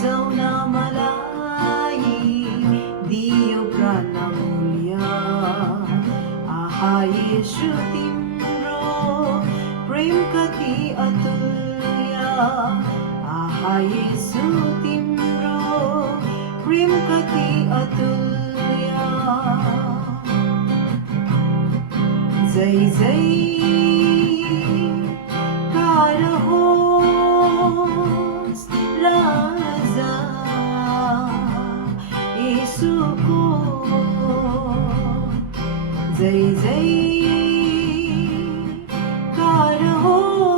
सौना मलाई दियो प्राण मूल्य। आहा येशू तिम्रो प्रेम कति अतुल्य। आहा येशू तिम्रो प्रेम कति अतुल्य। जय जयकार होस् राजा येशूको। जय जयकार होस्